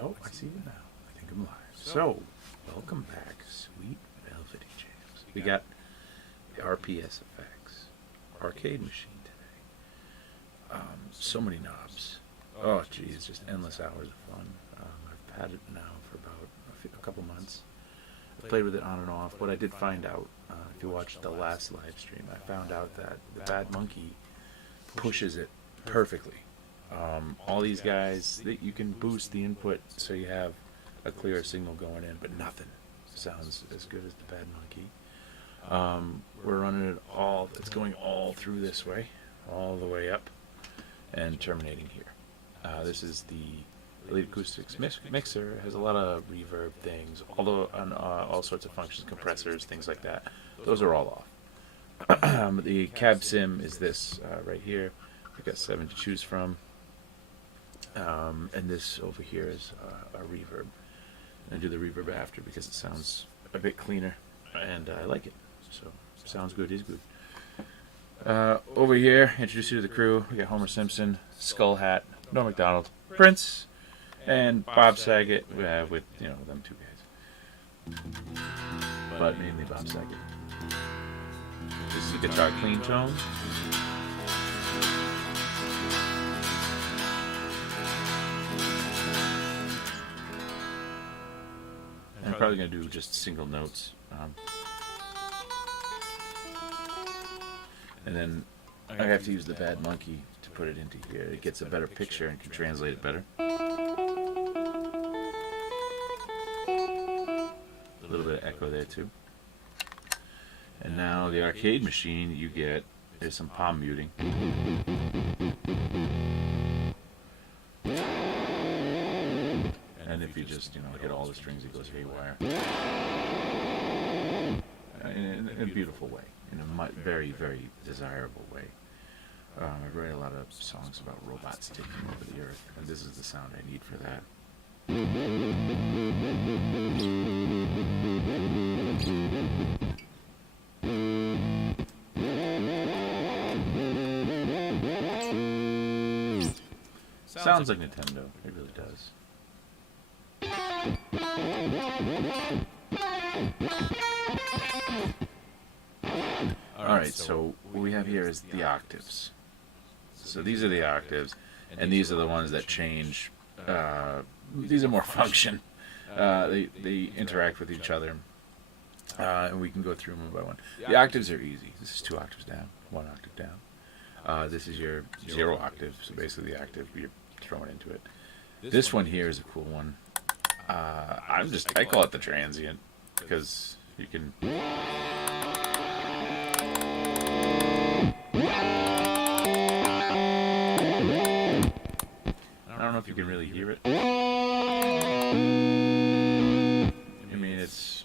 Oh, I see you now. I think I'm live. So, welcome back, sweet velvety jams. We got the RPS effects, arcade machine today. So many knobs. Oh, geez, just endless hours of fun. I've had it now for about a couple months. I've played with it on and off. What I did find out, if you watched the last live stream, I found out that the Bad Monkey pushes it perfectly. All these guys, you can boost the input so you have a clear signal going in, but nothing sounds as good as the Bad Monkey. We're running it all, it's going all through this way, all the way up, and terminating here. This is the Elite Acoustics mixer. It has a lot of reverb things, although on all sorts of functions, compressors, things like that. Those are all off. The cab sim is this right here. We've got 7 to choose from. And this over here is a reverb. And I do the reverb after because it sounds a bit cleaner, and I like it. So, sounds good is good. Over here, introduce you to the crew. We got Homer Simpson, Skull Hat, Norm Macdonald, Prince, and Bob Saget with, them two guys. But mainly Bob Saget. This is a guitar clean tone. I'm probably going to do just single notes. And then I have to use the Bad Monkey to put it into here. It gets a better picture and can translate it better. A little bit of echo there too. And now the arcade machine, there's some palm muting. And if you just, hit all the strings, it goes haywire. In a beautiful way. In a very, very desirable way. I write a lot of songs about robots taking over the earth, and this is the sound I need for that. Sounds like Nintendo. It really does. Alright, so what we have here is the octaves. So these are the octaves, and these are the ones that change. These are more function. They interact with each other, and we can go through them one by one. The octaves are easy. This is 2 octaves down, 1 octave down. This is your 0 octave, so basically the octave you're throwing into it. This one here is a cool one. I call it the Transient, because you can... I don't know if you can really hear it. I mean, it's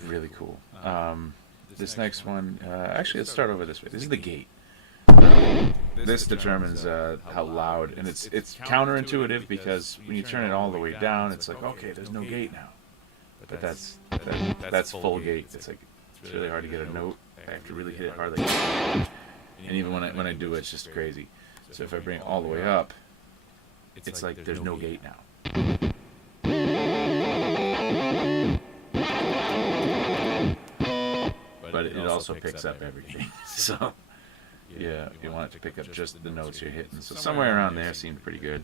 really cool. This next one, actually, let's start over this way. This is the gate. This determines how loud, and it's counterintuitive because when you turn it all the way down, it's like, okay, there's no gate now. But that's full gate. It's really hard to get a note. I have to really hit it hard, and even when I do it, it's just crazy. So if I bring it all the way up, it's like there's no gate now. But it also picks up everything. So yeah, you want it to pick up just the notes you're hitting. So somewhere around there seemed pretty good.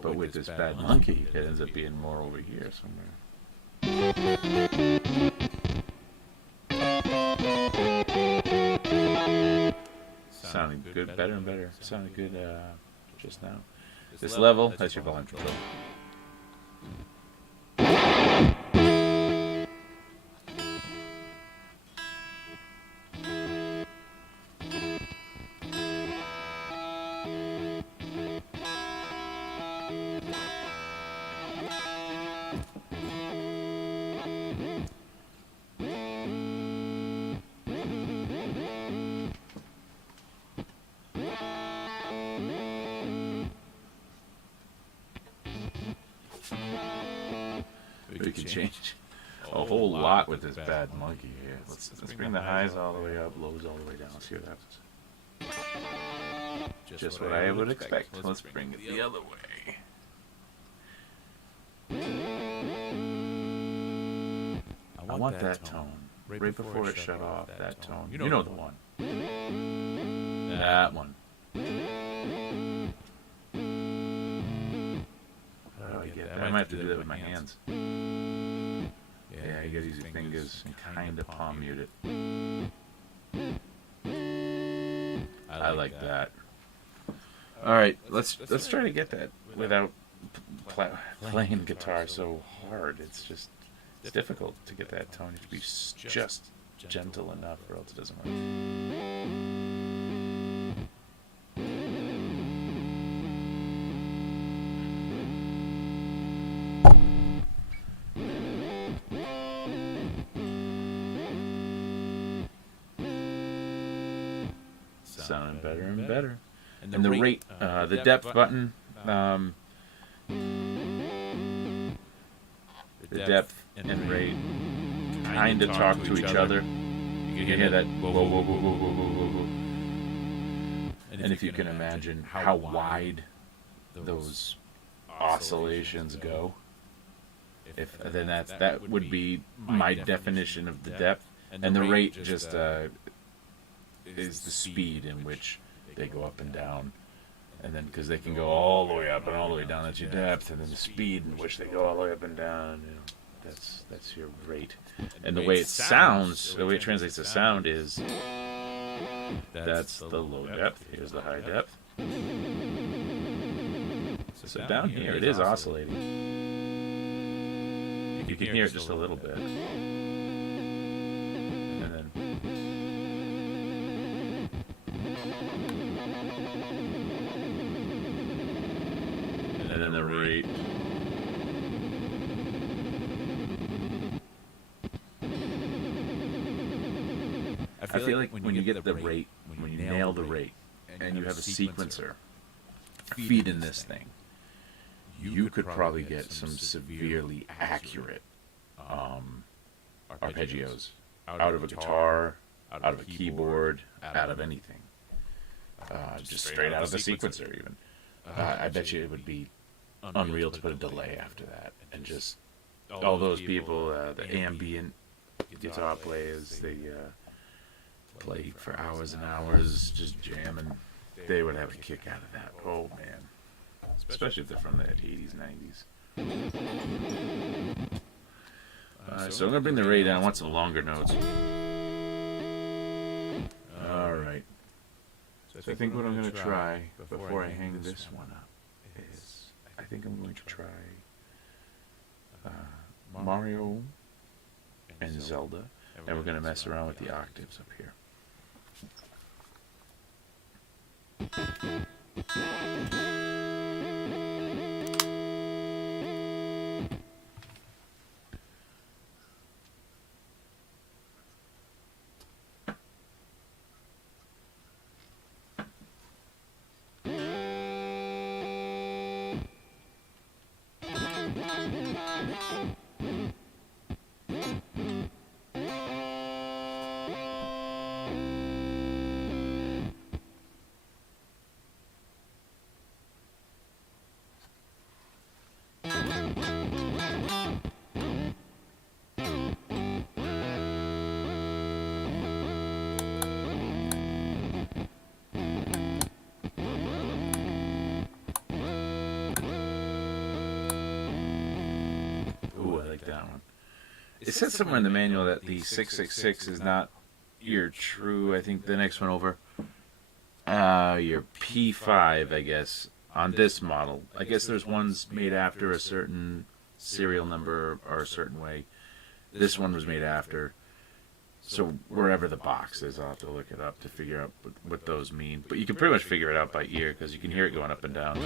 But with this Bad Monkey, it ends up being more over here somewhere. Sounding good, better and better. Sounded good just now. This level, that's your volume control. We can change a whole lot with this bad monkey here. Let's bring the highs all the way up, lows all the way down. See what happens. Just what I would expect. Let's bring it the other way. I want that tone. Right before it shut off, that tone. You know the one. That one. How do I get that? I might have to do that with my hands. Yeah, you gotta use your fingers and kind of palm mute it. I like that. Alright, let's try to get that without playing guitar so hard. It's difficult to get that tone. You have to be just gentle enough or else it doesn't work. Sounding better and better. And the rate, the depth button, the depth and rate kind of talk to each other. You can hear that whoa, whoa, whoa, whoa, whoa, whoa, whoa. And if you can imagine how wide those oscillations go, then that would be my definition of the depth. And the rate just is the speed in which they go up and down, and then because they can go all the way up and all the way down, that's your depth, and then the speed in which they go all the way up and down, that's your rate. And the way it sounds, the way it translates to sound is that's the low depth, here's the high depth. So down here it is oscillating. You can hear it just a little bit. And then the rate. I feel like when you get the rate, when you nail the rate, and you have a sequencer feed in this thing, you could probably get some severely accurate arpeggios out of a guitar, out of a keyboard, out of anything. Just straight out of the sequencer even. I bet you it would be unreal to put a delay after that, and just all those people, the ambient guitar players, they play for hours and hours just jamming. They would have a kick out of that. Oh man, especially if they're from the 80s, 90s. So I'm gonna bring the rate down. I want some longer notes. All right. So I think what I'm going to try before I hang this one up is I think I'm going to try Mario and Zelda, and we're going to mess around with the octaves up here. That one. It says somewhere in the manual that the 666 is not your true, I think the next one over, your P5, I guess, on this model. I guess there's ones made after a certain serial number or a certain way. This one was made after. So wherever the box is, I'll have to look it up to figure out what those mean. But you can pretty much figure it out by ear because you can hear it going up and down.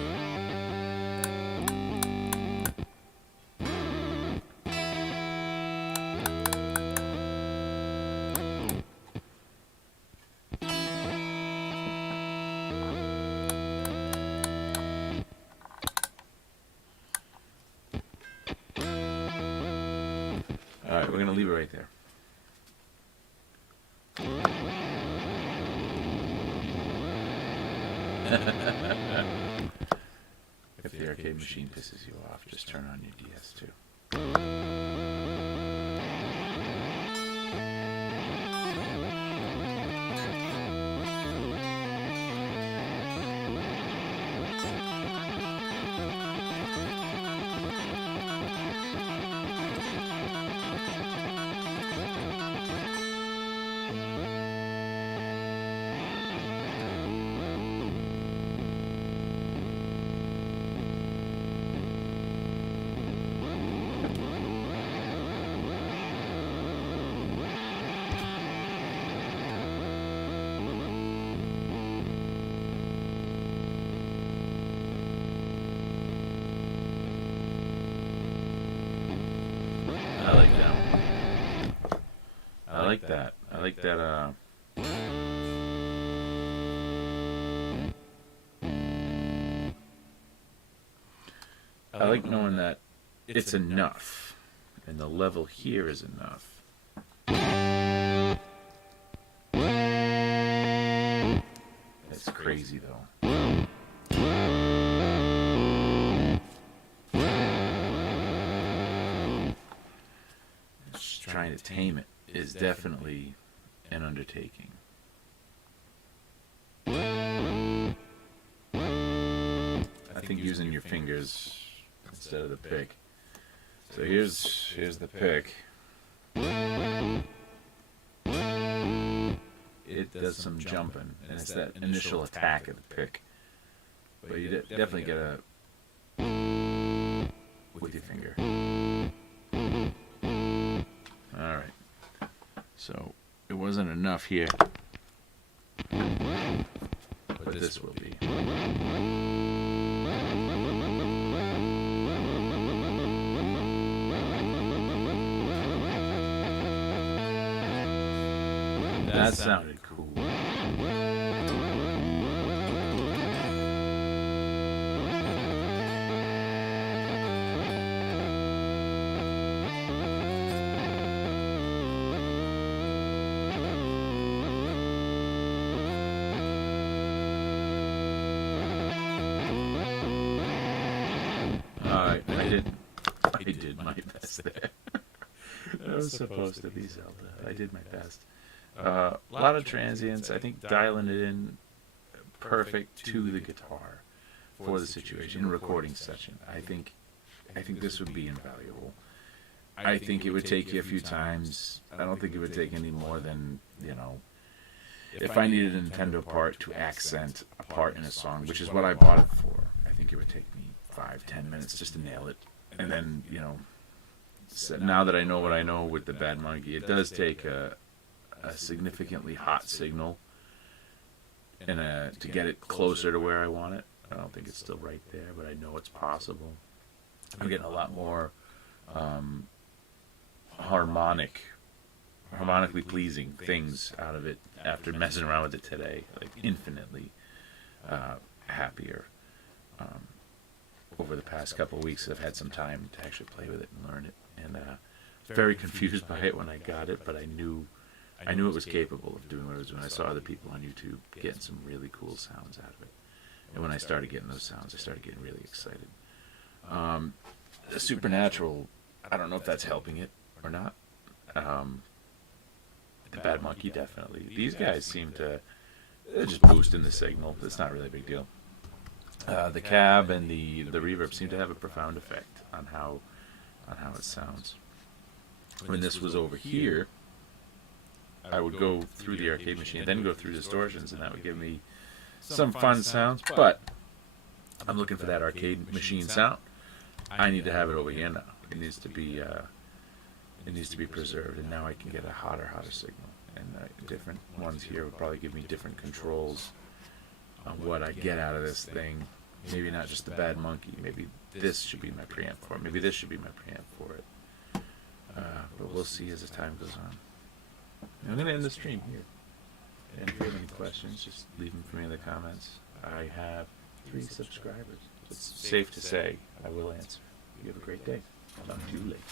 we're going to leave it right there. If the arcade machine pisses you off, just turn on your DS2. I like that. I like that. I like that, I like knowing that it's enough, and the level here is enough. That's crazy, though. Trying to tame it is definitely an undertaking. I think using your fingers instead of the pick. So here's the pick. It does some jumping, and it's that initial attack of the pick. But you definitely get a with your finger. Alright, so it wasn't enough here, but this will be. That sounded cool. Alright, I did my best there. That was supposed to be Zelda. I did my best. A lot of transients. I think dialing it in perfect to the guitar for the situation, recording session. I think this would be invaluable. I think it would take you a few times. I don't think it would take any more than, if I needed a Nintendo part to accent a part in a song, which is what I bought it for, I think it would take me 5-10 minutes just to nail it. And then, so now that I know what I know with the Bad Monkey, it does take a significantly hot signal and to get it closer to where I want it. I don't think it's still right there, but I know it's possible. I'm getting a lot more harmonically pleasing things out of it after messing around with it today. Like infinitely happier. Over the past couple of weeks, I've had some time to actually play with it and learn it, and very confused by it when I got it, but I knew it was capable of doing what it was doing. I saw other people on YouTube getting some really cool sounds out of it, and when I started getting those sounds, I started getting really excited. The Supernatural, I don't know if that's helping it or not. The Bad Monkey, definitely. These guys seem to, they're just boosting the signal. It's not really a big deal. The cab and the reverb seem to have a profound effect on how it sounds. When this was over here, I would go through the arcade machine, then go through distortions, and that would give me some fun sounds. But I'm looking for that arcade machine sound. I need to have it over here now. It needs to be preserved, and now I can get a hotter signal. And different ones here would probably give me different controls on what I get out of this thing. Maybe not just the Bad Monkey. Maybe this should be my preamp for it. Maybe this should be my preamp for it. But we'll see as the time goes on. I'm going to end the stream here. And if you have any questions, just leave them for me in the comments. I have 3 subscribers. It's safe to say I will answer. You have a great day. I'll talk to you later.